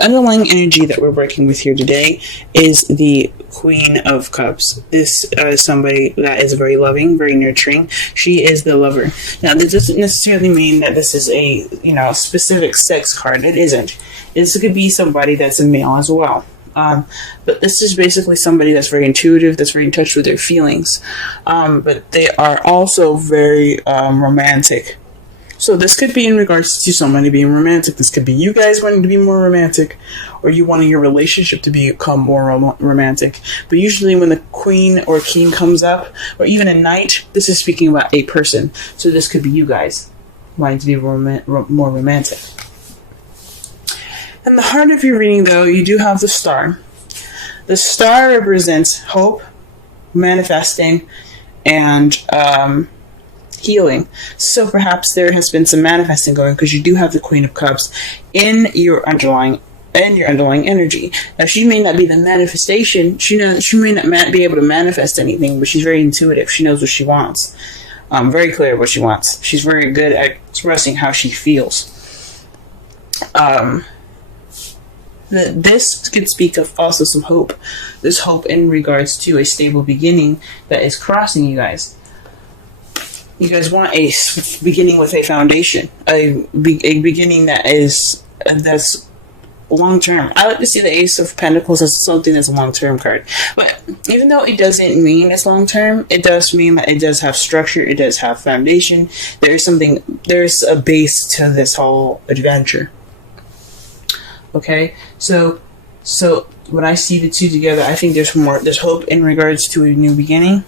the underlying energy that we're working with here today is the Queen of Cups. This is somebody that is very loving, very nurturing. She is the lover. Now, this doesn't necessarily mean that this is a, specific sex card. It isn't. This could be somebody that's a male as well. But this is basically somebody that's very intuitive, that's very in touch with their feelings. But they are also very romantic. So this could be in regards to somebody being romantic. This could be you guys wanting to be more romantic, or you wanting your relationship to become more romantic. But usually when the queen or king comes up, or even a knight, this is speaking about a person. So this could be you guys wanting to be more romantic. In the heart of your reading, though, you do have the star. The star represents hope, manifesting, and healing. So perhaps there has been some manifesting going, because you do have the Queen of Cups in your underlying energy. Now, she may not be the manifestation. She may not be able to manifest anything, but she's very intuitive. She knows what she wants. Very clear what she wants. She's very good at expressing how she feels. This could speak of also some hope. This hope in regards to a stable beginning that is crossing you guys. You guys want a beginning with a foundation, a beginning that's long term. I like to see the Ace of Pentacles as something that's a long term card. But even though it doesn't mean it's long term, it does mean that it does have structure. It does have foundation. There's a base to this whole adventure. Okay, so when I see the two together, I think there's hope in regards to a new beginning.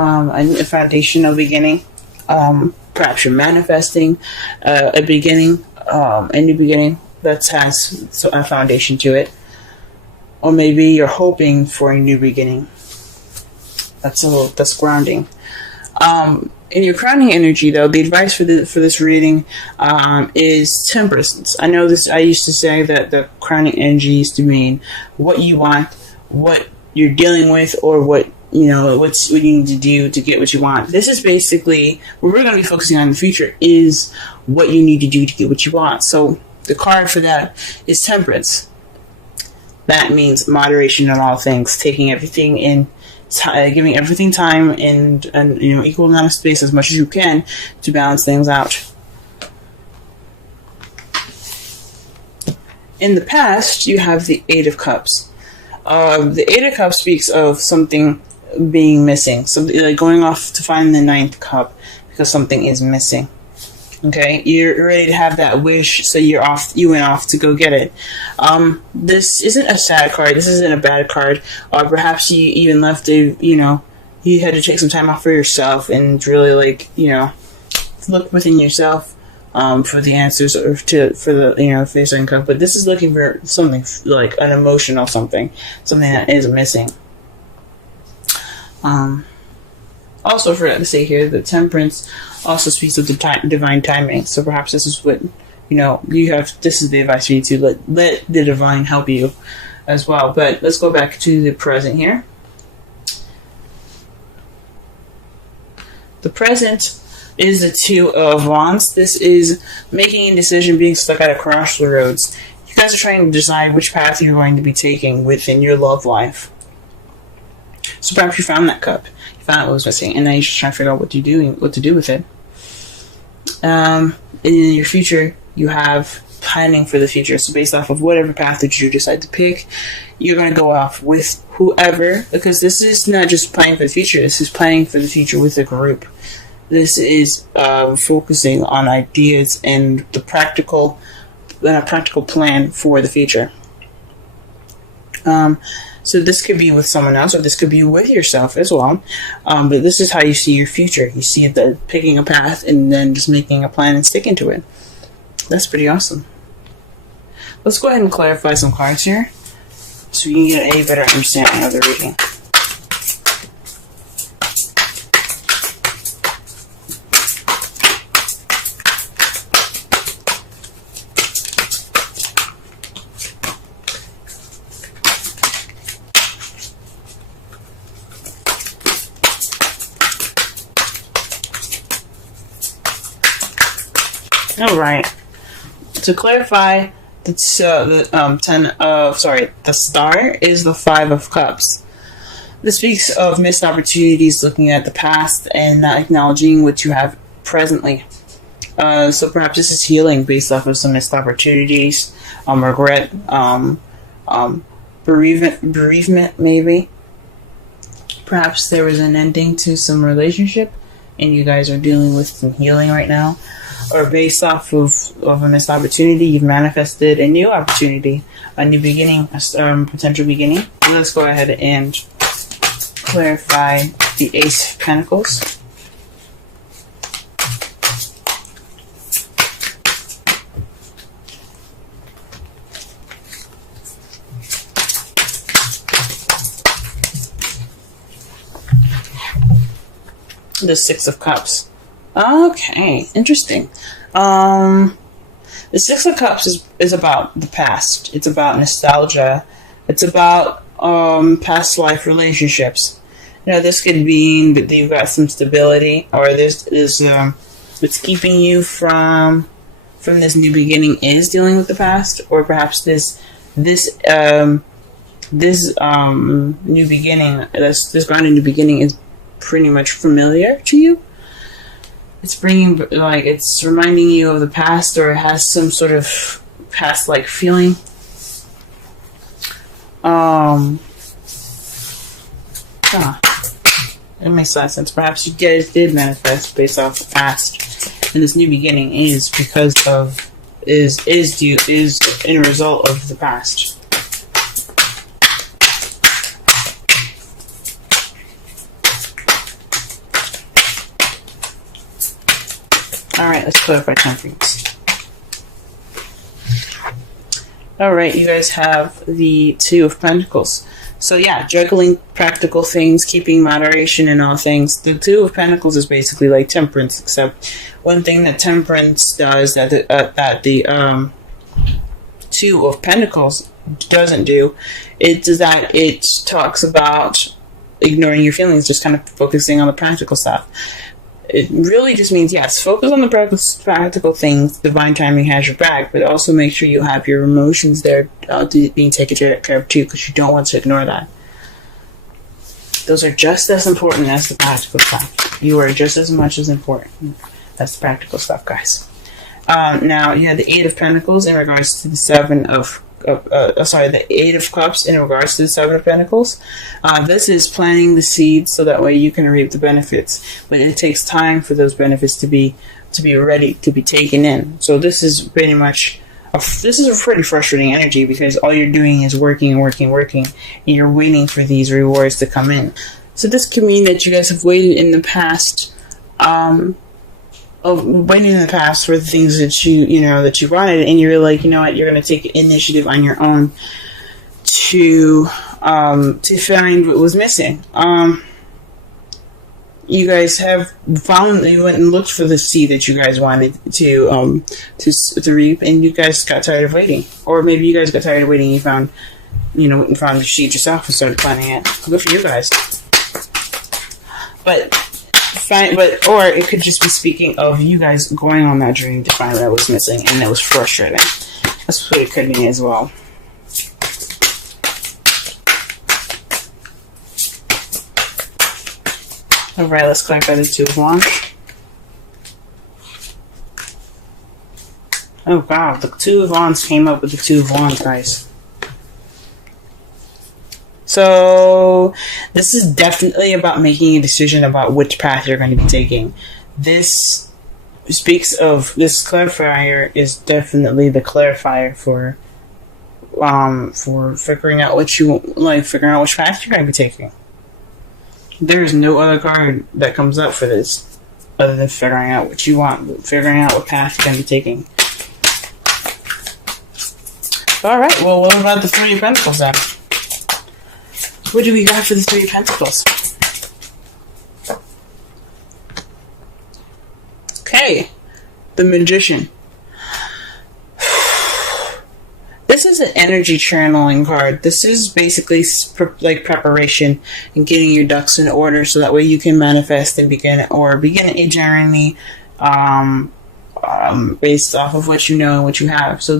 A foundational beginning. Perhaps you're manifesting a beginning, a new beginning that has a foundation to it. Or maybe you're hoping for a new beginning. That's grounding. In your crowning energy, though, the advice for this reading is temperance. I know this. I used to say that the crowning energy used to mean what you want, what you're dealing with, or what you need to do to get what you want. This is basically what we're going to be focusing on in the future, is what you need to do to get what you want. So the card for that is temperance. That means moderation in all things, taking everything in, giving everything time and equal amount of space as much as you can to balance things out. In the past, you have the Eight of Cups. The Eight of Cups speaks of something being missing, something like going off to find the ninth cup because something is missing. Okay, you're ready to have that wish, so you went off to go get it. This isn't a sad card. This isn't a bad card. Or perhaps you even left you had to take some time off for yourself and really look within yourself for the answers, or for the certain cup. But this is looking for something like an emotional something that is missing. Also, forgot to say here that temperance also speaks of the divine timing. So perhaps this is what you have. This is the advice you need to let the divine help you as well. But let's go back to the present here. The present is the Two of Wands. This is making a decision, being stuck at a crossroads. You guys are trying to decide which path you're going to be taking within your love life. So perhaps you found that cup. You found out what was missing, and now you're just trying to figure out what to do with it. And in your future, you have planning for the future. So based off of whatever path that you decide to pick, you're going to go off with whoever, because this is not just planning for the future. This is planning for the future with a group. This is focusing on ideas and the practical plan for the future. So this could be with someone else, or this could be with yourself as well. But this is how you see your future. You see the picking a path and then just making a plan and sticking to it. That's pretty awesome. Let's go ahead and clarify some cards here, so you can get a better understanding of the reading. Alright, to clarify The star is the Five of Cups. This speaks of missed opportunities, looking at the past and not acknowledging what you have presently. So perhaps this is healing based off of some missed opportunities, regret, bereavement, maybe. Perhaps there was an ending to some relationship, and you guys are dealing with some healing right now. Or based off of a missed opportunity, you've manifested a new opportunity, a new beginning, a potential beginning. Let's go ahead and clarify the Ace of Pentacles. The Six of Cups. Okay, interesting. The Six of Cups is about the past. It's about nostalgia. It's about past life relationships. You know, this could mean that you've got some stability, or what's keeping you from this new beginning is dealing with the past, or perhaps this new beginning, this grounded new beginning is pretty much familiar to you. It's it's reminding you of the past, or it has some sort of past-like feeling. It makes a lot of sense. Perhaps you guys did manifest based off the past, and this new beginning is because of is in a result of the past. Alright, let's clarify temperance. Alright, you guys have the Two of Pentacles. So yeah, juggling practical things, keeping moderation in all things. The Two of Pentacles is basically like temperance, except one thing that temperance does that the Two of Pentacles doesn't do, is that it talks about ignoring your feelings, just kind of focusing on the practical stuff. It really just means, yes, focus on the practical things. Divine timing has your back, but also make sure you have your emotions there being taken care of too, because you don't want to ignore that. Those are just as important as the practical stuff. You are just as much as important as the practical stuff, guys. Now, you have the Eight of Pentacles in regards to the the Eight of Cups in regards to the Seven of Pentacles. This is planting the seeds so that way you can reap the benefits, but it takes time for those benefits to be ready to be taken in. So this is pretty much a pretty frustrating energy, because all you're doing is working, and you're waiting for these rewards to come in. So this could mean that you guys have waited in the past, for the things that you wanted, and you're like, you know what, you're going to take initiative on your own to find what was missing. You guys have you went and looked for the seed that you guys wanted to reap, and you guys got tired of waiting, or maybe you guys got tired of waiting and found the seed yourself and started planting it. Good for you guys. Or it could just be speaking of you guys going on that journey to find what was missing, and it was frustrating. That's what it could mean as well. Alright, let's clarify the Two of Wands. Oh wow, the Two of Wands came up with the Two of Wands, guys. So this is definitely about making a decision about which path you're going to be taking. This clarifier is definitely the clarifier for figuring out which path you're going to be taking. There is no other card that comes up for this other than figuring out what you want, figuring out what path you're going to be taking. Alright, well, what about the Three of Pentacles then? What do we got for the Three of Pentacles? Okay, the Magician. This is an energy channeling card. This is basically like preparation and getting your ducks in order so that way you can manifest and begin a journey, based off of what you know and what you have. So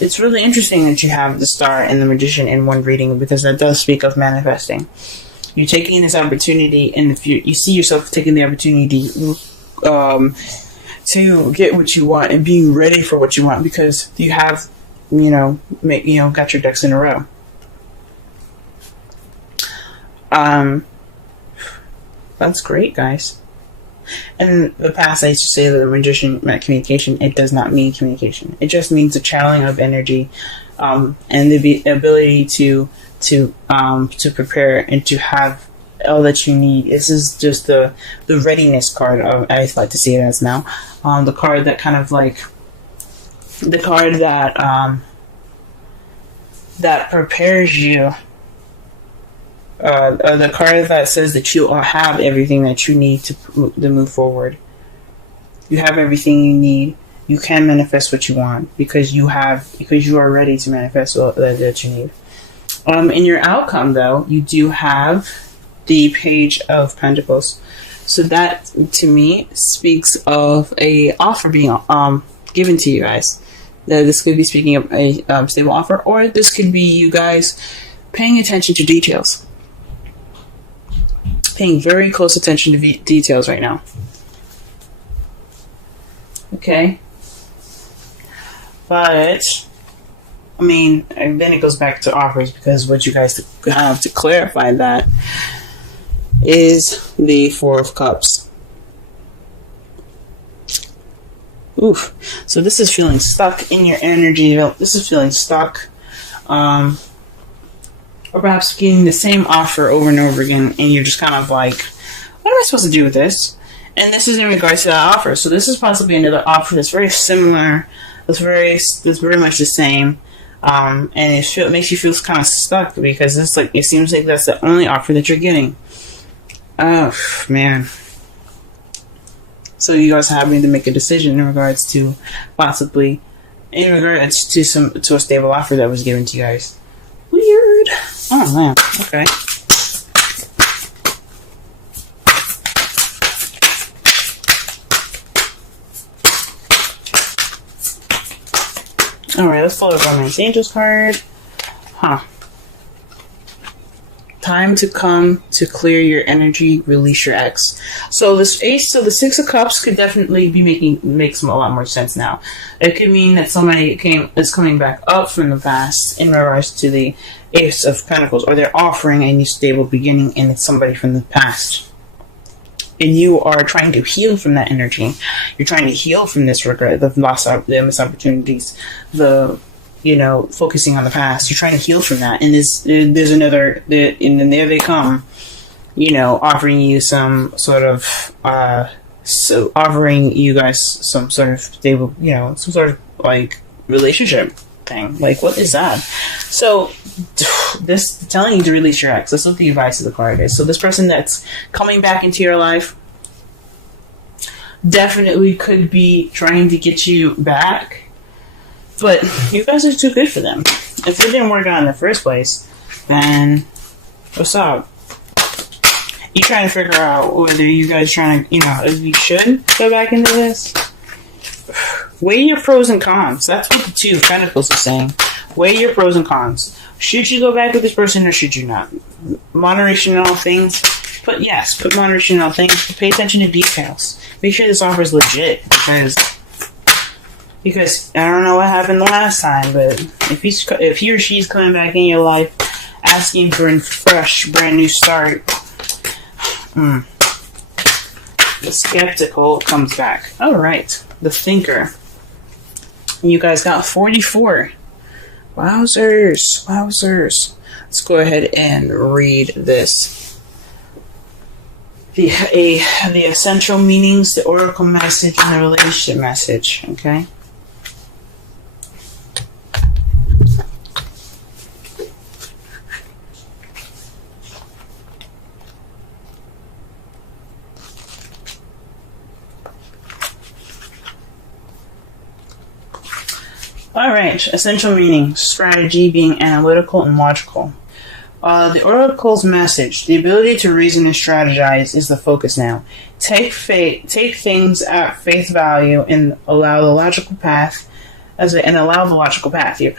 it's really interesting that you have the Star and the Magician in one reading, because that does speak of manifesting. You're taking this opportunity, and if you see yourself taking the opportunity to get what you want and being ready for what you want, because you have, got your ducks in a row. That's great, guys. And in the past, I used to say that the Magician meant communication. It does not mean communication. It just means the channeling of energy, and the ability to prepare and to have all that you need. This is just the readiness card. I like to see it as now. The card that kind of like the card that prepares you. The card that says that you have everything that you need to move forward. You have everything you need. You can manifest what you want because you are ready to manifest all that you need. In your outcome, though, you do have the Page of Pentacles. So that, to me, speaks of a offer being given to you guys. This could be speaking of a stable offer, or this could be you guys paying attention to details. Paying very close attention to details right now. Okay. But, I mean, and then it goes back to offers, because what you guys have to clarify that is the Four of Cups. Oof. So this is feeling stuck in your energy. This is feeling stuck. Or perhaps getting the same offer over and over again, and you're just kind of like, what am I supposed to do with this? And this is in regards to that offer. So this is possibly another offer that's very similar, that's very much the same, and it makes you feel kind of stuck, because it's like, it seems like that's the only offer that you're getting. Oh man. So you guys are having to make a decision in regards to possibly, in regards to a stable offer that was given to you guys. Weird. Oh man. Okay. Alright, let's pull the Romance Angels card. Time to come to clear your energy, release your ex. So the Six of Cups could definitely be makes a lot more sense now. It could mean that somebody is coming back up from the past in regards to the Ace of Pentacles, or they're offering a new stable beginning, and it's somebody from the past. And you are trying to heal from that energy. You're trying to heal from this regret, the missed opportunities, focusing on the past. You're trying to heal from that. And there's another, and then there they come, offering you some sort of, offering you guys some sort of stable, some sort of like relationship thing. Like, what is that? So, this telling you to release your ex. That's what the advice of the card is. So this person that's coming back into your life definitely could be trying to get you back, but you guys are too good for them. If it didn't work out in the first place, then what's up? You trying to figure out whether you guys trying to, if you should go back into this. Weigh your pros and cons. That's what the Two of Pentacles is saying. Weigh your pros and cons. Should you go back with this person, or should you not? Moderation in all things. But yes, put moderation in all things. Pay attention to details. Make sure this offer is legit, because I don't know what happened the last time, but if he or she's coming back in your life asking for a fresh, brand new start, the skeptical comes back. Alright, the Thinker. You guys got 44. Wowzers. Let's go ahead and read this. The essential meanings, the oracle message, and the relationship message. Okay. Alright, essential meaning, strategy, being analytical and logical. The Oracle's message: the ability to reason and strategize is the focus now. Take things at face value and allow the logical path. Your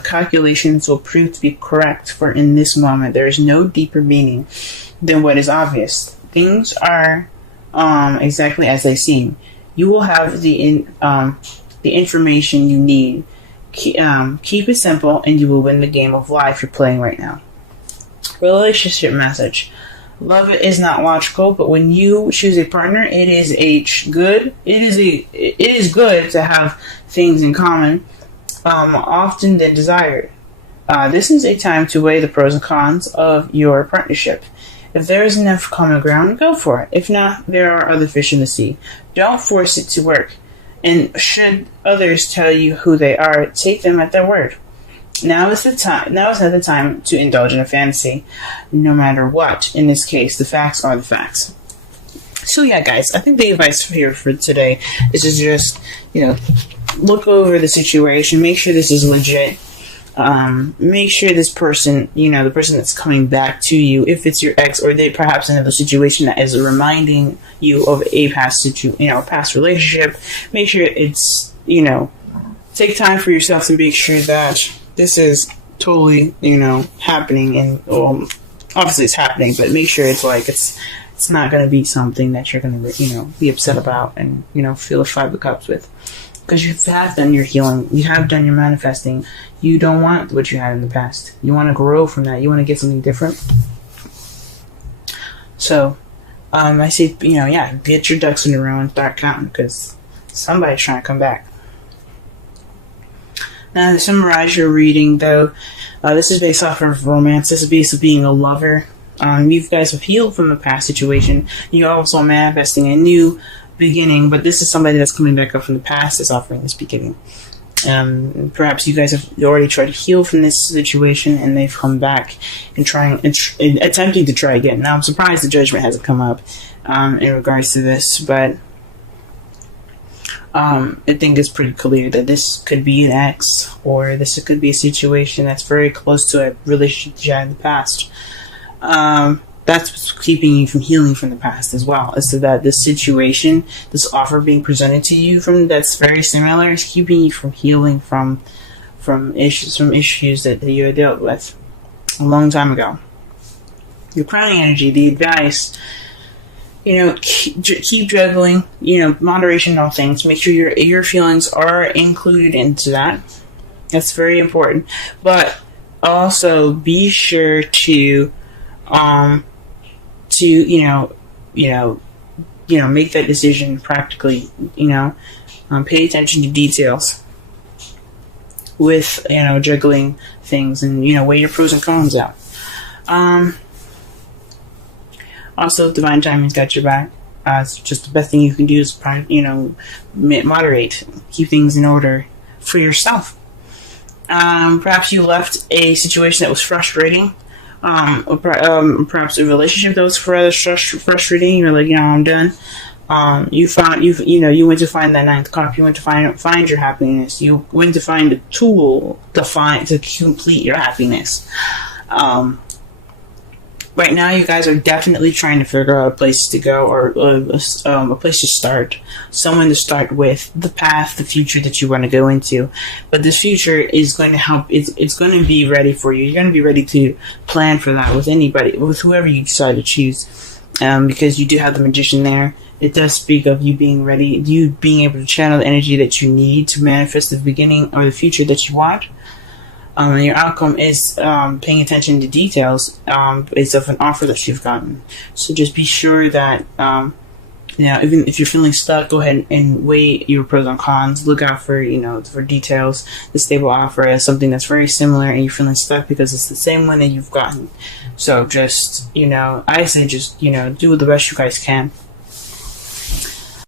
calculations will prove to be correct. For in this moment, there is no deeper meaning than what is obvious. Things are exactly as they seem. You will have the information you need. Keep it simple, and you will win the game of life you're playing right now. Relationship message: love is not logical, but when you choose a partner, it is good to have things in common, often than desired. This is a time to weigh the pros and cons of your partnership. If there is enough common ground, go for it. If not, there are other fish in the sea. Don't force it to work. And should others tell you who they are, take them at their word. Now is not the time to indulge in a fantasy, no matter what. In this case, the facts are the facts. So yeah, guys, I think the advice here for today is to just, look over the situation, make sure this is legit. Make sure this person, the person that's coming back to you, if it's your ex or they perhaps another situation that is reminding you of a past relationship, make sure it's, take time for yourself to make sure that this is totally, happening, and obviously it's happening, but make sure it's not going to be something that you're going to, be upset about and, feel the 5 of cups with. Because you have done your healing. You have done your manifesting. You don't want what you had in the past. You want to grow from that. You want to get something different. So, I say, get your ducks in a row and start counting, because somebody's trying to come back. Now, to summarize your reading, though, this is based off of romance. This is based on being a lover. You guys have healed from the past situation. You're also manifesting a new beginning, but this is somebody that's coming back up from the past is offering this beginning. Perhaps you guys have already tried to heal from this situation, and they've come back and attempting to try again. Now, I'm surprised the judgment hasn't come up in regards to this, but I think it's pretty clear that this could be an ex, or this could be a situation that's very close to a relationship you had in the past. That's what's keeping you from healing from the past as well. Is so that this situation, this offer being presented to you that's very similar, is keeping you from healing from issues that you had dealt with a long time ago. Your crowning energy, the advice, keep juggling, moderation in all things. Make sure your feelings are included into that. That's very important. But also be sure to make that decision practically, pay attention to details with, juggling things, and, weigh your pros and cons out. Also, divine timing's got your back. It's just the best thing you can do is, moderate, keep things in order for yourself. Perhaps you left a situation that was frustrating. Perhaps a relationship that was frustrating. You're like, I'm done. You went to find that ninth cup. You went to find your happiness. You went to find a tool to complete your happiness. Right now, you guys are definitely trying to figure out a place to go, or a place to start, someone to start with, the path, the future that you want to go into. But this future is going to help. It's going to be ready for you. You're going to be ready to plan for that with whoever you decide to choose, because you do have the Magician there. It does speak of you being ready, you being able to channel the energy that you need to manifest the beginning or the future that you want. And your outcome is paying attention to details based off an offer that you've gotten. So just be sure that, even if you're feeling stuck, go ahead and weigh your pros and cons. Look out for, for details. The stable offer is something that's very similar, and you're feeling stuck because it's the same one that you've gotten. So just, I say just, do the best you guys can.